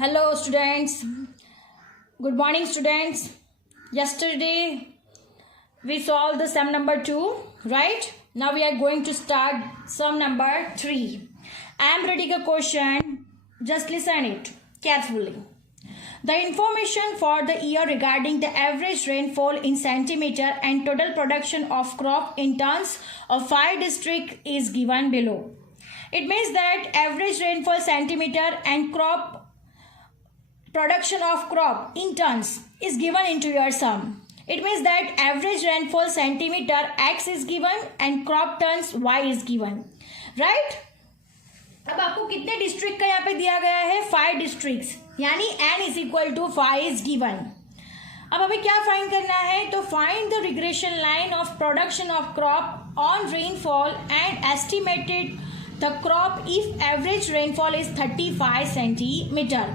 Hello students, good morning students. Yesterday we solved the sum number 2, right? Now we are going to start sum number 3. I am reading a question, just listen it carefully. The information for the year regarding the average rainfall in centimeter and total production of crop in tons of 5 districts is given below. It means that average rainfall centimeter and crop production of crop in tons is given into your sum. It means that average rainfall centimeter x is given and crop tons y is given, right? अब आपको कितने district का यहाँ पे दिया गया है 5 districts, यानी n is equal to 5 is given. अब हमें क्या फाइंड करना है? तो find the regression line of production of crop on rainfall and estimated the crop if average rainfall is 35 centimetre.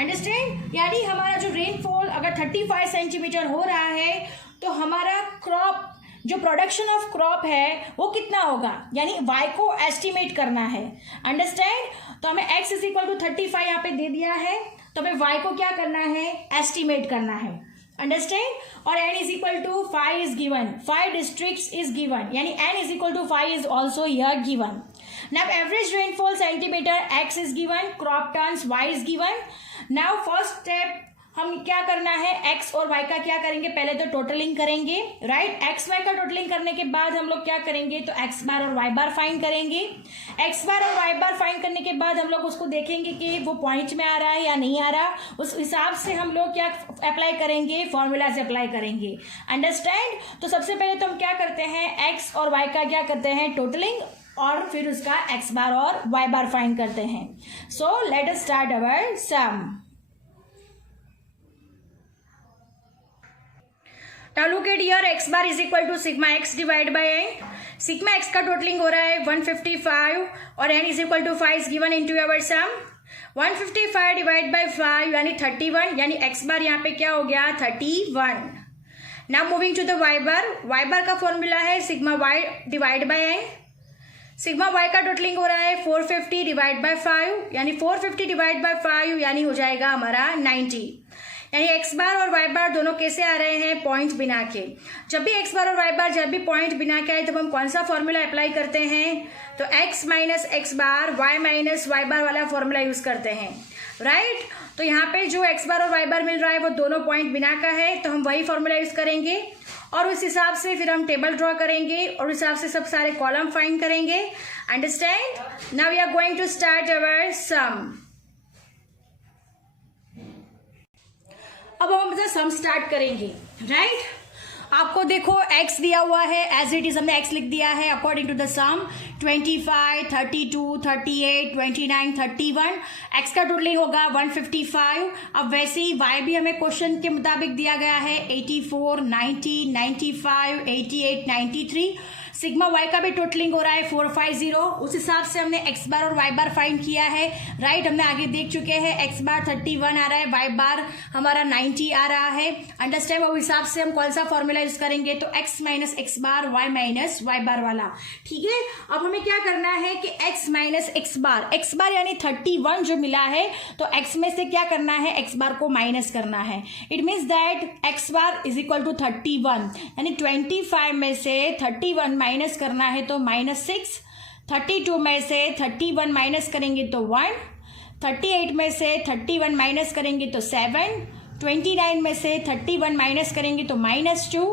Understand? यानी हमारा जो रेनफॉल अगर 35 सेंटीमीटर हो रहा है तो हमारा क्रॉप जो प्रोडक्शन ऑफ क्रॉप है वो कितना होगा, यानी y को एस्टिमेट करना है. अंडरस्टैंड? तो हमें x इज इक्वल टू 35 यहाँ पे दे दिया है, तो हमें y को क्या करना है? एस्टिमेट करना है. अंडरस्टैंड? और n is equal to 5 is given, 5 districts is given, यानी n is equal to 5 is also here given. Now average rainfall centimeter x is given, crop tons y is given. Now first step हम क्या करना है? x और y का क्या करेंगे? पहले तो टोटलिंग करेंगे, राइट? x y का टोटलिंग करने के बाद हम लोग क्या करेंगे? तो x बार और y बार फाइंड करेंगे. x बार और y बार फाइंड करने के बाद हम लोग उसको देखेंगे कि वो पॉइंट में आ रहा है या नहीं आ रहा. उस हिसाब से हम लोग क्या अप्लाई करेंगे? फॉर्मूलाज अप्लाई करेंगे. अंडरस्टैंड? तो सबसे पहले तो हम क्या करते हैं? x और y का क्या करते हैं? टोटलिंग, और फिर उसका x बार और y बार फाइंड करते हैं. So let us start our sum. Now look at here, x bar is equal to sigma x divided by n. Sigma x का टोटलिंग हो रहा है 155 और n is equal to 5 is given into our sum. 155 divide by 5 यानी 31, यानी x बार यहाँ पे क्या हो गया? 31. Now moving to the y bar. y बार का फॉर्मूला है sigma y divide by n. Sigma y का टोटलिंग हो रहा है 450 डिवाइड बाई 5, यानी 450 डिवाइड बाई 5 यानी हो जाएगा हमारा 90. यानी x बार और y बार दोनों कैसे आ रहे हैं? पॉइंट बिना के. जब भी x बार और y बार जब भी पॉइंट बिना के आए तब हम कौन सा फॉर्मूला अप्लाई करते हैं? तो x माइनस एक्स बार y माइनस y बार वाला फॉर्मूला यूज करते हैं, राइट? तो यहाँ पे जो x बार और y बार मिल रहा है वो दोनों पॉइंट बिना का है, तो हम वही फॉर्मूला यूज करेंगे और उस हिसाब से फिर हम टेबल ड्रॉ करेंगे और उस हिसाब से सब सारे कॉलम फाइंड करेंगे. Understand? Now we are going to start our sum. अब हम अपना सम स्टार्ट करेंगे, राइट? आपको देखो x दिया हुआ है, एज इट इज हमने x लिख दिया है according to the sum. 25, 32, 38, 29, 31. x का टोटलिंग होगा 155. अब वैसे ही y भी हमें क्वेश्चन के मुताबिक दिया गया है 84, 90, 95, 88, 93. सिग्मा y का भी टोटलिंग हो रहा है 450. उस हिसाब से हमने x बार और y बार फाइंड किया है, राइट? हमने आगे देख चुके हैं x बार 31 आ रहा है, y बार हमारा 90 आ रहा है. अंडरस्टैंड? उस हिसाब से हम कौन सा फॉर्मूला यूज करेंगे? तो x माइनस एक्स बार y माइनस y बार वाला. ठीक है? अब हमें क्या करना है कि x माइनस एक्स बार यानी 31 जो मिला है तो x में से क्या करना है? x बार को माइनस करना है. It means that x bar is equal to 31, यानी 25 में से 31 माइनस करना है तो -6. 32 में से 31 माइनस करेंगे तो 1. 38 में से 31 माइनस करेंगे तो 7. 29 में से 31 माइनस करेंगे तो -2.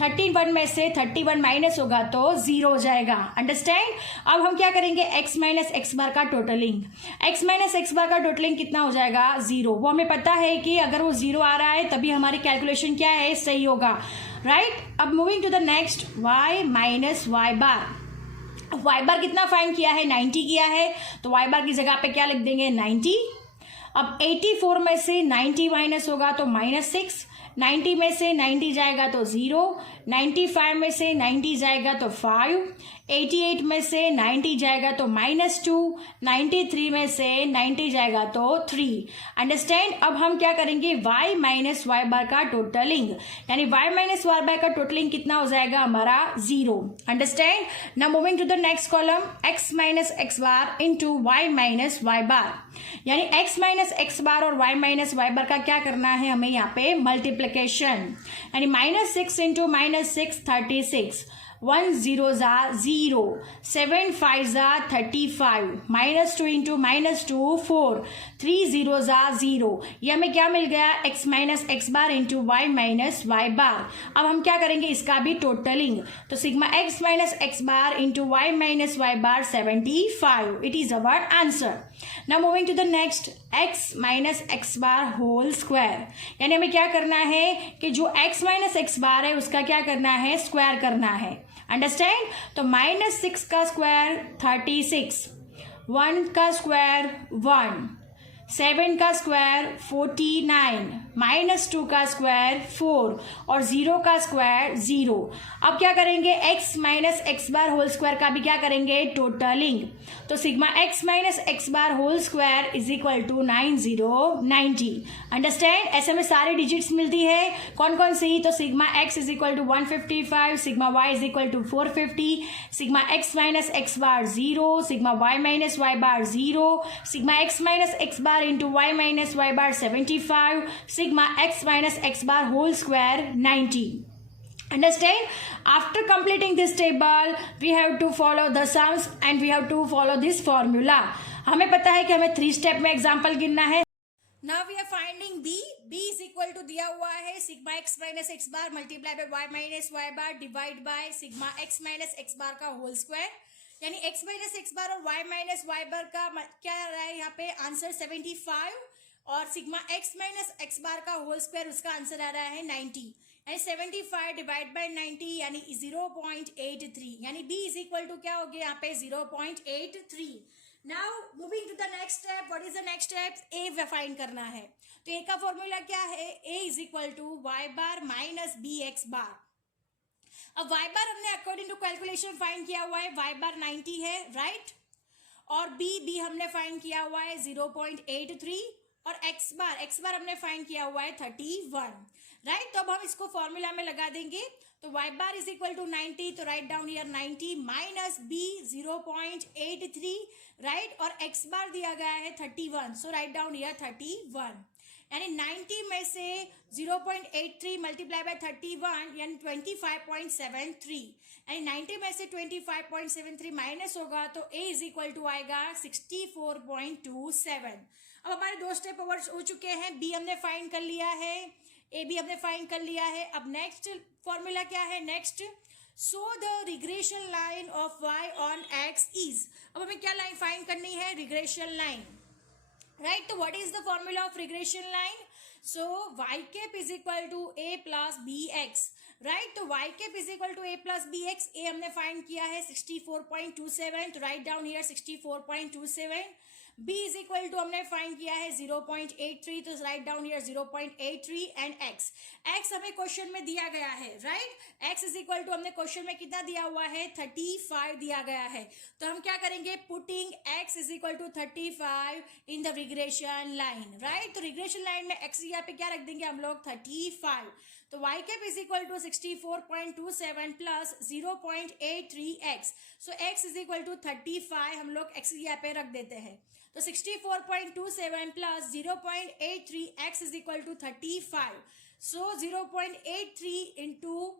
31 में से 31 माइनस होगा तो 0 हो जाएगा. अंडरस्टैंड? अब हम क्या करेंगे? x माइनस एक्स बार का totalling. x minus x bar का टोटलिंग कितना हो जाएगा? 0. वो हमें पता है कि अगर वो 0 आ रहा है तभी हमारी कैलकुलेशन क्या है? सही होगा, राइट? अब moving to the next, y minus y bar. y bar कितना फाइंड किया है? 90 किया है, तो y बार की जगह पे क्या लिख देंगे? 90. अब 84 में से 90 माइनस होगा तो -6. 90 में से 90 जाएगा तो 0. 95 में से 90 जाएगा तो 5, 88 में से 90 जाएगा तो -2, 93 में से 90 जाएगा तो 3। अंडरस्टैंड। अब हम क्या करेंगे, y माइनस वाई बार का टोटलिंग, यानी y माइनस वाई बार का टोटलिंग कितना हो जाएगा हमारा 0। Understand. Now moving to the next column, x minus x bar into y minus y bar, यानी x माइनस एक्स बार और y माइनस वाई बार का क्या करना है हमें यहाँ पे मल्टीप्लीकेशन, यानी -6 इंटू -6 36, 1 0 ज़ा 0, 7 5 ज़ा 35, -2 इंटू -2 4, 3 0 ज़ा 0। ये हमें क्या मिल गया, x minus x bar into y minus y bar. अब हम क्या करेंगे इसका भी टोटलिंग, तो sigma x minus x bar into y minus y bar 75, it is our answer. Now moving to the next, x minus x bar whole square, यानी हमें क्या करना है कि जो x माइनस एक्स बार है उसका क्या करना है, स्क्वायर करना है। अंडरस्टैंड। तो -6 का स्क्वायर 36, 1 का स्क्वायर 1, 7 का स्क्वायर 49, -2 का स्क्वायर 4 और 0 का स्क्वायर 0। अब क्या करेंगे, x minus x bar whole square का भी क्या करेंगे टोटलिंग, तो sigma x minus x bar whole square is equal to 90। Understand. ऐसे में सारे डिजिट्स मिलती है, कौन कौन सी, तो sigma x is equal to 155, sigma y is equal to 450, sigma x minus x bar 0, sigma y minus y bar 0, sigma x minus x bar into y minus y bar 75, sigma x minus x bar whole square 90. Understand? After completing this table, we have to follow the sums and we have to follow this formula. हमें पता है कि हमें 3 step में example गिनना है। Now we are finding b is equal to दिया हुआ है sigma x minus x bar multiply by y minus y bar divide by sigma x minus x bar का होल स्क्वायर, यानी x माइनस एक्स बार और y minus y बार का क्या आ रहा है यहाँ पे आंसर 75, और sigma x minus x bar का होल स्क्वायर उसका आंसर आ रहा है 90, यानी 75 डिवाइड बाय 90 यानी 0.83, यानी b इज इक्वल टू क्या हो गया यहाँ पे 0.83। Now moving to the next step, what is the next step, a find करना है। तो a का फॉर्मूला क्या है, a is equal to y bar minus b x bar. अब y बार हमने अकॉर्डिंग टू कैलकुलेशन फाइंड किया हुआ है, y बार 90 है, राइट, और b हमने फाइंड किया हुआ है 0.83, और x बार हमने फाइंड किया हुआ है 31, राइट। तो अब हम इसको फॉर्मूला में लगा देंगे, तो y bar is equal to 90, तो right down here 90 minus b 0.83, right, और x बार दिया गया है 31, सो राइट डाउन हियर 31, यानी 90 में से 0.83 मल्टीप्लाई बाय 31 यानी 25.73, यानी 90 में से 25.73 माइनस होगा तो a इज इक्वल टू आएगा 64.27। अब हमारे 2 स्टेप ओवर हो चुके हैं, b हमने फाइंड कर लिया है, a भी हमने फाइंड कर लिया है। अब नेक्स्ट फॉर्मूला क्या है, next so the regression line of y on x is, अब हमें क्या लाइन फाइंड करनी है, रिग्रेशन लाइन, राइट। तो what is the formula of regression line, so y cap is equal to a plus b x, right. तो y cap is equal to a plus b x, a हमने find किया है 64.27, तो right down here 64.27, b is equal to हमने find किया है 0.83, तो right down here 0.83, and x हमें क्वेश्चन में दिया गया है, right, x is equal to हमने क्वेश्चन में कितना दिया हुआ है 35 दिया गया है, तो हम क्या करेंगे, putting x is equal to 35 in the regression line, right. तो रिग्रेशन लाइन में x यहाँ पे क्या रख देंगे हम लोग 35, तो y cap is equal to 64.27 plus 0.83x, so x is equal to 35, हम लोग x यहाँ पे रख देते हैं, तो 64.27 plus 0.83 x is equal to 35, so 0.83 into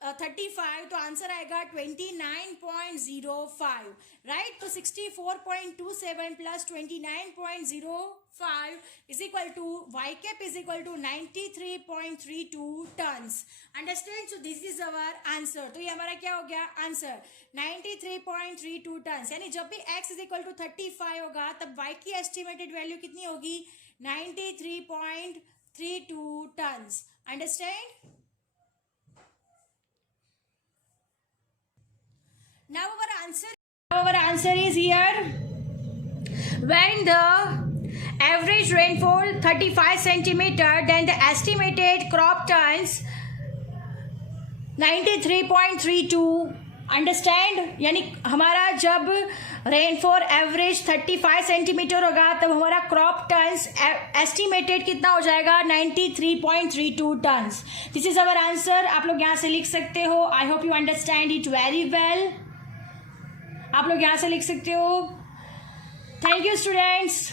35, तो आंसर आएगा 29.05, राइट। तो 64.27 plus 29.05 is equal to y cap is equal to 93.32 tons. Understand, so this is our answer. तो ये हमारा क्या हो गया आंसर 93.32 टन्स, यानी जब भी x इज इक्वल टू 35 होगा तब y की एस्टिमेटेड वैल्यू कितनी होगी 93.32 tons. Understand. Now our answer is here. When the average rainfall 35 centimeter, then the estimated crop tons. 93.32 understand. यानी हमारा जब रेनफॉल एवरेज 35 सेंटीमीटर होगा तब हमारा क्रॉप टन्स एस्टिमेटेड कितना हो जाएगा 93.32 tons. This is our answer. आप लोग यहाँ से लिख सकते हो। I hope you understand it very well. आप लोग यहाँ से लिख सकते हो। Thank you students.